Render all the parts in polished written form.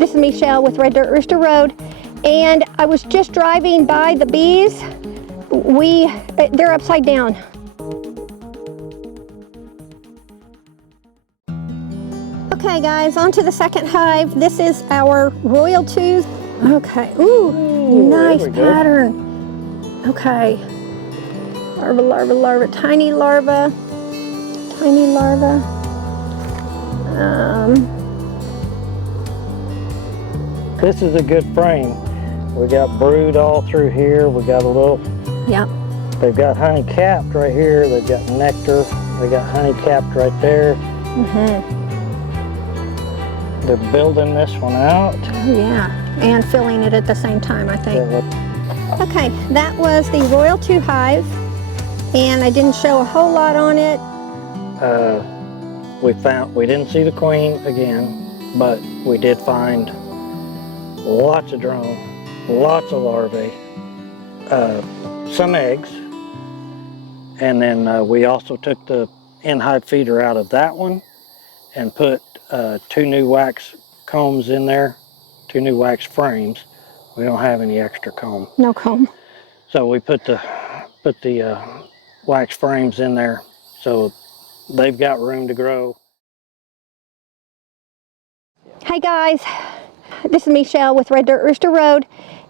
This is Michelle with Red Dirt Rooster Road, and I was just driving by the bees. They're upside down. Okay guys, on to the second hive. This is our royal tooth. Okay, ooh, nice pattern. Okay, larva, larva, larva, tiny larva, tiny larva. This is a good frame. We got brood all through here. We got a little. Yep. They've got honey capped right here. They've got nectar. They got honey capped right there. They're building this one out. Oh, yeah, and filling it at the same time, I think. Yeah. Okay, that was the Royal 2 hive, and I didn't show a whole lot on it. We didn't see the queen again, but we did find lots of drone, lots of larvae, some eggs, and then we also took the in-hive feeder out of that one and put 2 new wax combs in there, 2 new wax frames. We don't have any extra comb. No comb. So we put the wax frames in there, so they've got room to grow. Hi guys, this is Michelle with Red Dirt Rooster Road,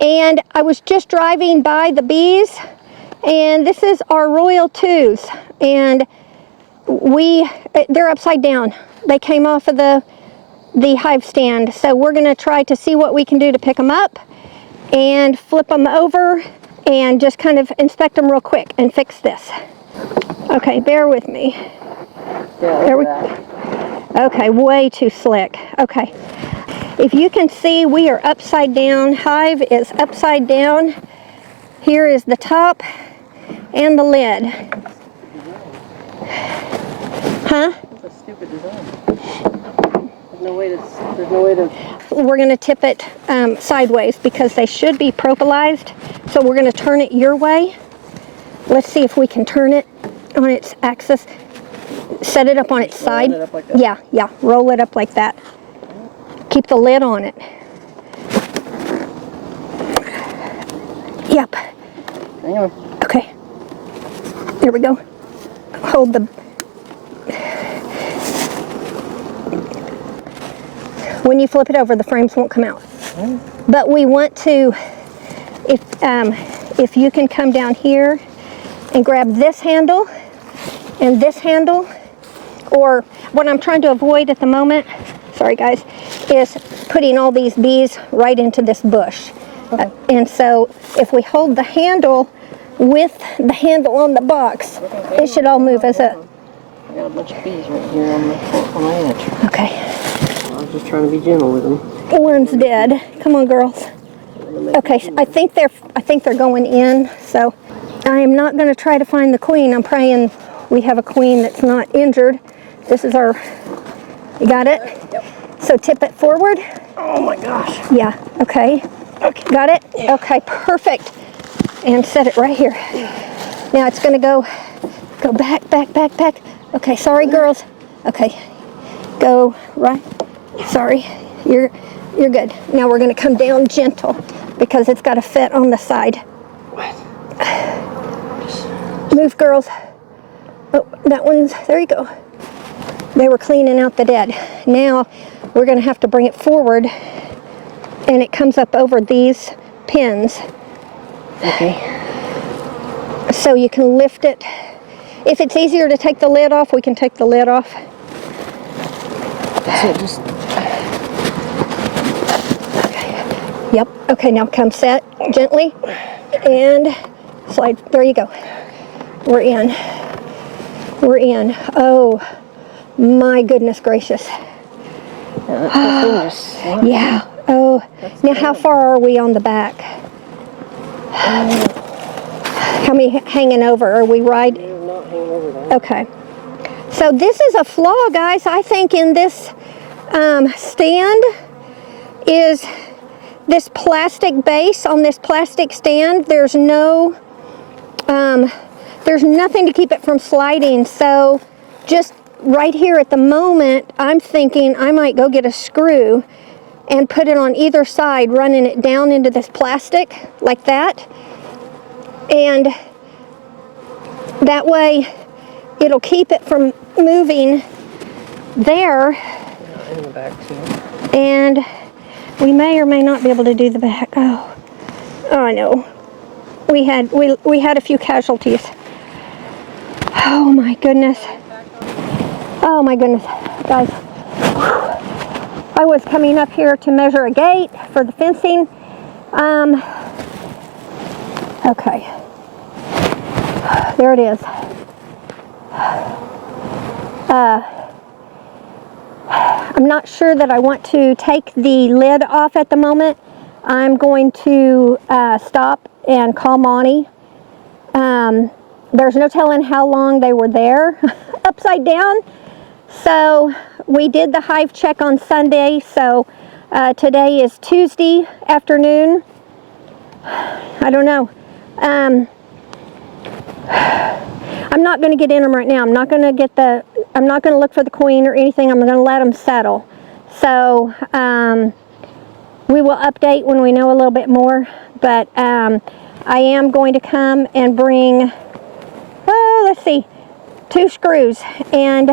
and I was just driving by the bees, and this is our Royal 2s, and they're upside down. They came off of the hive stand, so we're going to try to see what we can do to pick them up and flip them over and just kind of inspect them real quick and fix this. Okay, bear with me. Okay, way too slick. Okay, if you can see, we are upside down. Hive is upside down. Here is the top and the lid. Huh? That's a stupid design. There's no way to... We're going to tip it sideways because they should be propylized. So we're going to turn it your way. Let's see if we can turn it on its axis. Set it up on its side. Roll it up like that? Yeah, roll it up like that. Keep the lid on it. Yep. Hang on. Okay. There we go. Hold the... When you flip it over, the frames won't come out. But we want to, if you can come down here and grab this handle and this handle, or what I'm trying to avoid at the moment, sorry guys, is putting all these bees right into this bush. Okay. And so if we hold the handle with the handle on the box, it should all move as a... I got a bunch of bees right here on my edge. Okay. I was just trying to be gentle with them. One's dead. Come on, girls. Okay, I think they're going in, so I am not going to try to find the queen. I'm praying we have a queen that's not injured. This is our... You got it? Yep. So tip it forward. Oh my gosh. Yeah, okay. Got it? Yeah. Okay, perfect. And set it right here. Now it's going to go back, back, back, back. Okay, sorry girls. Okay, go right. Sorry, you're good. Now we're going to come down gentle because it's got to fit on the side. What? Move, girls. Oh, that one's, there you go. They were cleaning out the dead. Now we're going to have to bring it forward, and it comes up over these pins. Okay. So you can lift it. If it's easier to take the lid off, we can take the lid off. So just... Okay. Yep. Okay, now come set gently and slide. There you go. We're in. We're in. Oh, my goodness gracious. Yeah. Oh, now how far are we on the back? How many hanging over? Are we right? You're not hanging over that. Okay. So this is a flaw, guys. I think in this stand is this plastic base on this plastic stand. There's no, there's nothing to keep it from sliding. So just right here at the moment, I'm thinking I might go get a screw and put it on either side, running it down into this plastic like that. And that way it'll keep it from moving there. In the back too. And we may or may not be able to do the back. Oh I know. We had a few casualties. Oh my goodness. Oh my goodness, guys. I was coming up here to measure a gate for the fencing. Okay. There it is. I'm not sure that I want to take the lid off at the moment. I'm going to stop and call Monty. There's no telling how long they were there upside down. So we did the hive check on Sunday. So today is Tuesday afternoon. I don't know. I'm not going to get in them right now. I'm not going to look for the queen or anything. I'm going to let them settle. So we will update when we know a little bit more. But I am going to come and bring, let's see, 2 screws. And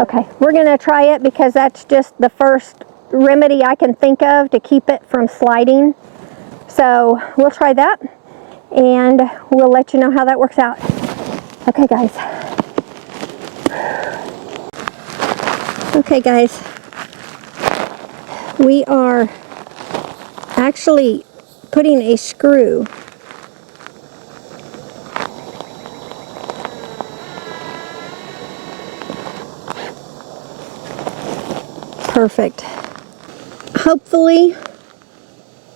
okay, we're going to try it because that's just the first remedy I can think of to keep it from sliding. So we'll try that. And we'll let you know how that works out. Okay, guys. Okay, guys. We are actually putting a screw perfect. Hopefully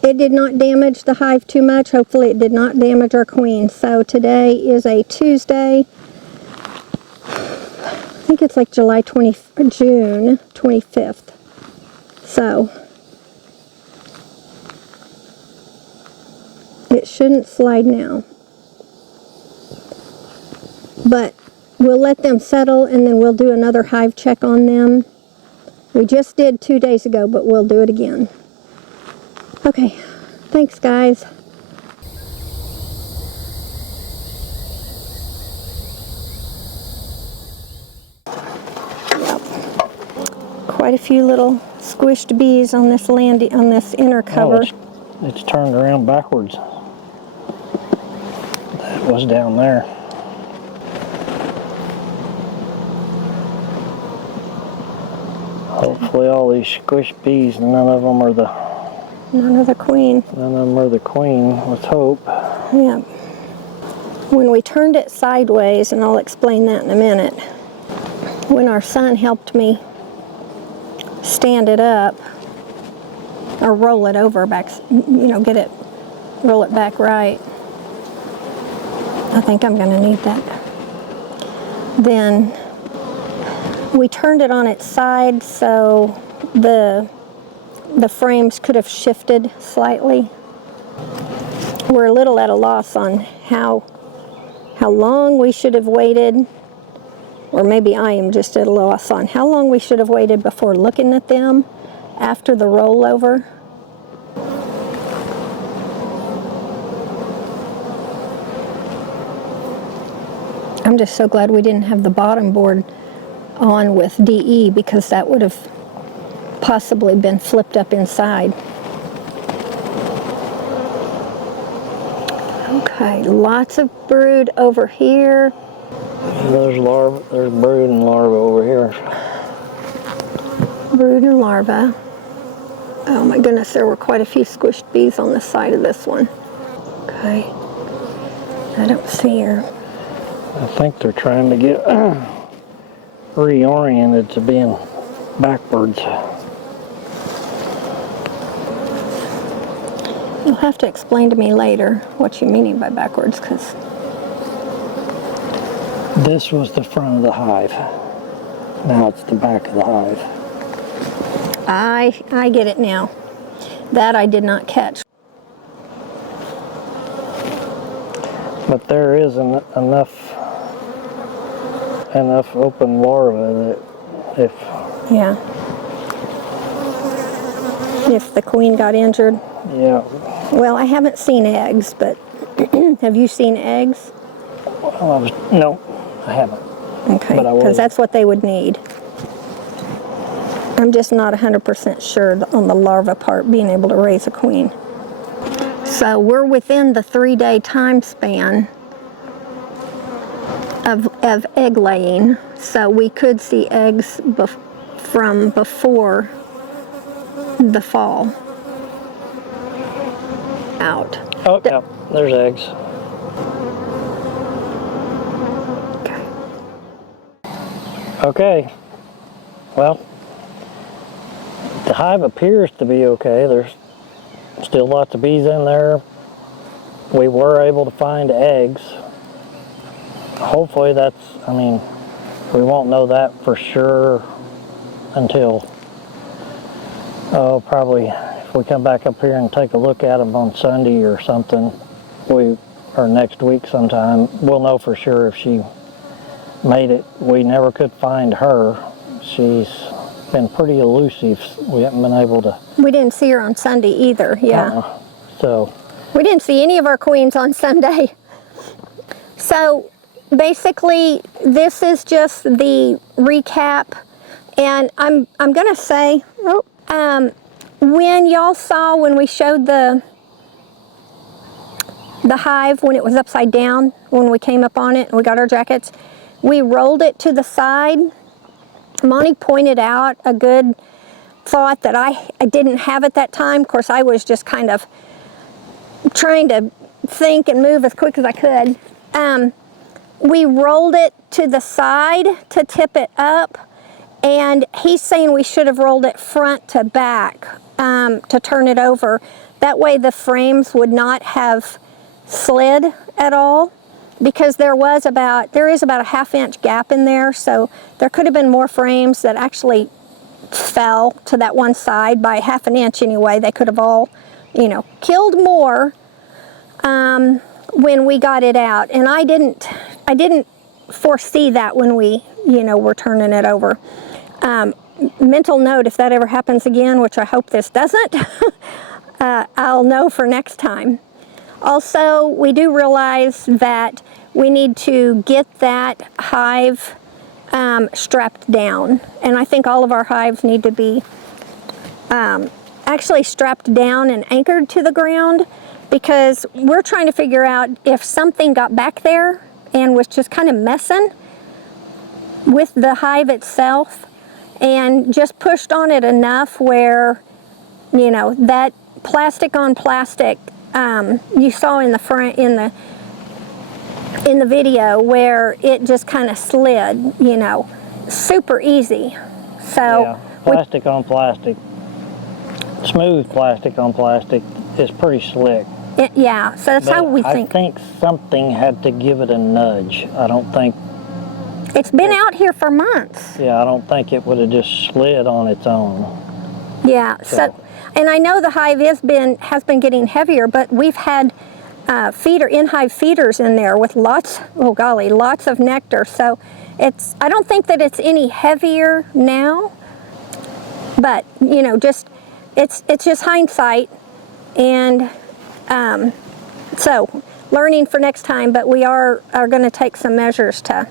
it did not damage the hive too much. Hopefully it did not damage our queen. So today is a Tuesday. I think it's like June 25th. So it shouldn't slide now. But we'll let them settle and then we'll do another hive check on them. We just did 2 days ago, but we'll do it again. Okay, thanks guys. Yep. Quite a few little squished bees on this inner cover. Oh, it's turned around backwards. That was down there. Hopefully all these squished bees, none of them are the queen. None of them are the queen, let's hope. Yeah. When we turned it sideways, and I'll explain that in a minute, when our son helped me stand it up, or roll it over back, roll it back right. I think I'm going to need that. Then we turned it on its side so the frames could have shifted slightly. We're a little at a loss on how long we should have waited, or maybe I am just at a loss on how long we should have waited before looking at them after the rollover. I'm just so glad we didn't have the bottom board on with DE, because that would have possibly been flipped up inside. Okay, lots of brood over here. There's brood and larvae over here. Brood and larvae. Oh my goodness, there were quite a few squished bees on the side of this one. Okay, I don't see her. I think they're trying to get reoriented to being backwards. You'll have to explain to me later what you're meaning by backwards, because this was the front of the hive. Now it's the back of the hive. I get it now. That I did not catch. But there is enough open larvae that if... Yeah. if the queen got injured. Yeah. Well, I haven't seen eggs, but have you seen eggs? Well, no, I haven't. Okay, But I because will. that's what they would need. I'm just not 100% sure on the larva part, being able to raise a queen. So we're within the 3-day time span of egg laying, so we could see eggs from before the fall out. Oh, yeah, there's eggs. Okay. Well, the hive appears to be okay. There's still lots of bees in there. We were able to find eggs. Hopefully that's, I mean, we won't know that for sure until, probably if we come back up here and take a look at them on Sunday or something, or next week sometime, we'll know for sure if she made it. We never could find her. She's been pretty elusive. We haven't been able to. We didn't see her on Sunday either, yeah. So. We didn't see any of our queens on Sunday. So basically, this is just the recap, and I'm gonna say, when y'all saw when we showed the hive when it was upside down, when we came up on it and we got our jackets, we rolled it to the side. Monty pointed out a good thought that I didn't have at that time. Of course, I was just kind of trying to think and move as quick as I could. We rolled it to the side to tip it up, and he's saying we should have rolled it front to back to turn it over. That way the frames would not have slid at all, because there is about a ½ inch gap in there, so there could have been more frames that actually fell to that one side by ½ inch anyway. They could have all, killed more when we got it out, and I didn't foresee that when we, were turning it over. Mental note, if that ever happens again, which I hope this doesn't, I'll know for next time. Also, we do realize that we need to get that hive strapped down, and I think all of our hives need to be actually strapped down and anchored to the ground, because we're trying to figure out if something got back there and was just kind of messing with the hive itself and just pushed on it enough where, that plastic on plastic you saw in the front in the video where it just kind of slid, super easy. So yeah, plastic on plastic, smooth plastic on plastic is pretty slick. Yeah, so that's how we think. I think something had to give it a nudge. I don't think. It's been out here for months. Yeah, I don't think it would have just slid on its own. Yeah, so and I know the hive has been getting heavier, but we've had in-hive feeders in there with lots of nectar. So I don't think that it's any heavier now, but it's just hindsight, and so learning for next time. But we are going to take some measures to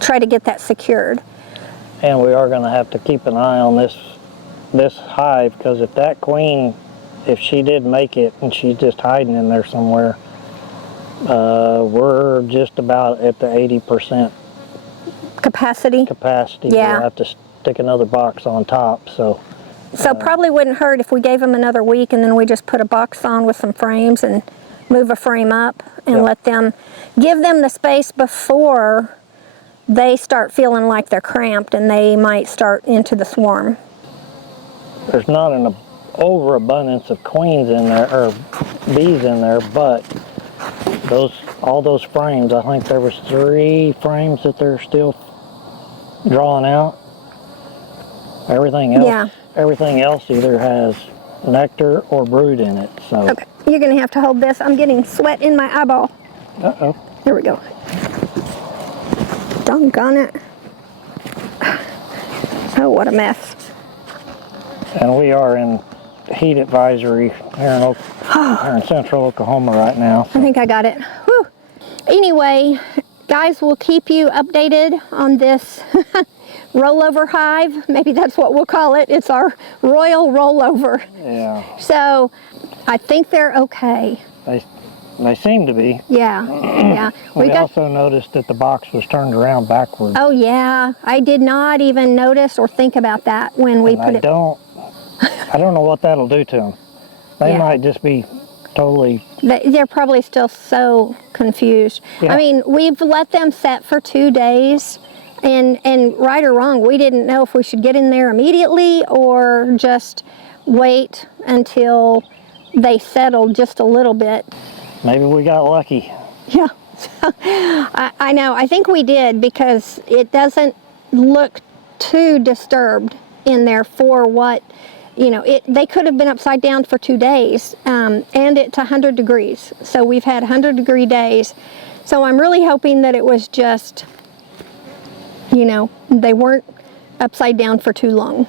try to get that secured. And we are going to have to keep an eye on this hive, because if that queen, if she did make it and she's just hiding in there somewhere, we're just about at the 80% capacity. Yeah. We'll have to stick another box on top. So probably wouldn't hurt if we gave them another week and then we just put a box on with some frames and move a frame up and give them the space before they start feeling like they're cramped and they might start into the swarm. There's not an overabundance of queens in there, or bees in there, but all those frames, I think there was 3 frames that they're still drawing out. Everything else either has nectar or brood in it. So okay, you're gonna have to hold this. I'm getting sweat in my eyeball. Uh-oh. Here we go. Doggone it. Oh, what a mess. And we are in heat advisory here in central Oklahoma right now. I think I got it. Whew. Anyway, guys, we'll keep you updated on this rollover hive. Maybe that's what we'll call it. It's our royal rollover. Yeah. So I think they're okay. They seem to be. Yeah, yeah. We also noticed that the box was turned around backwards. Oh yeah, I did not even notice or think about that when we put it. I don't know what that'll do to them. They might just be totally... They're probably still so confused. Yeah. I mean, we've let them set for 2 days, and right or wrong, we didn't know if we should get in there immediately or just wait until they settled just a little bit. Maybe we got lucky. Yeah, I know. I think we did, because it doesn't look too disturbed in there for what, you know, they could have been upside down for 2 days, and it's 100 degrees. So we've had 100-degree days. So I'm really hoping that it was just, you know, they weren't upside down for too long.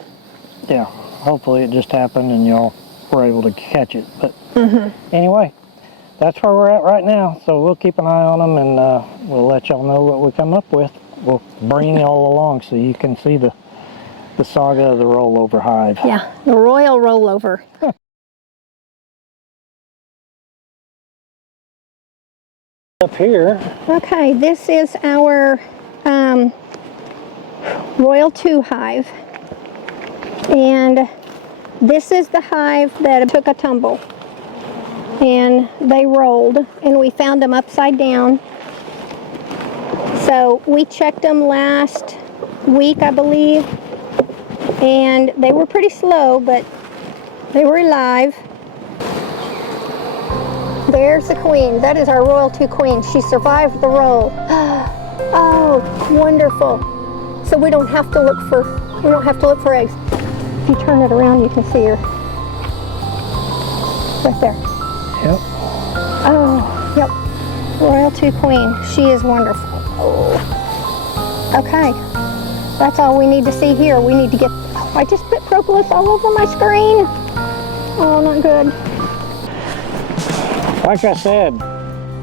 Yeah, hopefully it just happened and y'all were able to catch it. But anyway, that's where we're at right now. So we'll keep an eye on them, and we'll let y'all know what we come up with. We'll bring y'all along so you can see the saga of the rollover hive. Yeah, the royal rollover. Up here. Okay, this is our Royal 2 hive. And this is the hive that took a tumble. And they rolled, and we found them upside down. So we checked them last week, I believe. And they were pretty slow, but they were alive. There's the queen. That is our Royal 2 queen. She survived the roll. Oh, wonderful. So we don't have to look for eggs. If you turn it around, you can see her. Right there. Yep. Oh, yep. Royal 2 queen. She is wonderful. Oh. Okay. That's all we need to see here. We need to get... Oh, I just put propolis all over my screen. Oh, not good. Like I said,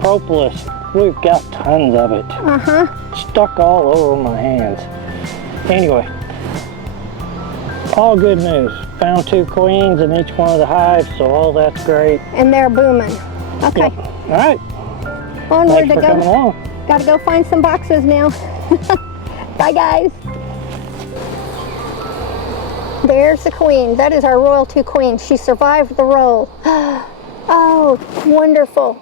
propolis, we've got tons of it. Stuck all over my hands. Anyway, all good news. Found 2 queens in each one of the hives, so all that's great. And they're booming. Okay. Yep. All right. Onward Thanks for coming along. Got to go find some boxes now. Bye, guys. There's the queen. That is our Royal 2 queen. She survived the roll. Oh, wonderful.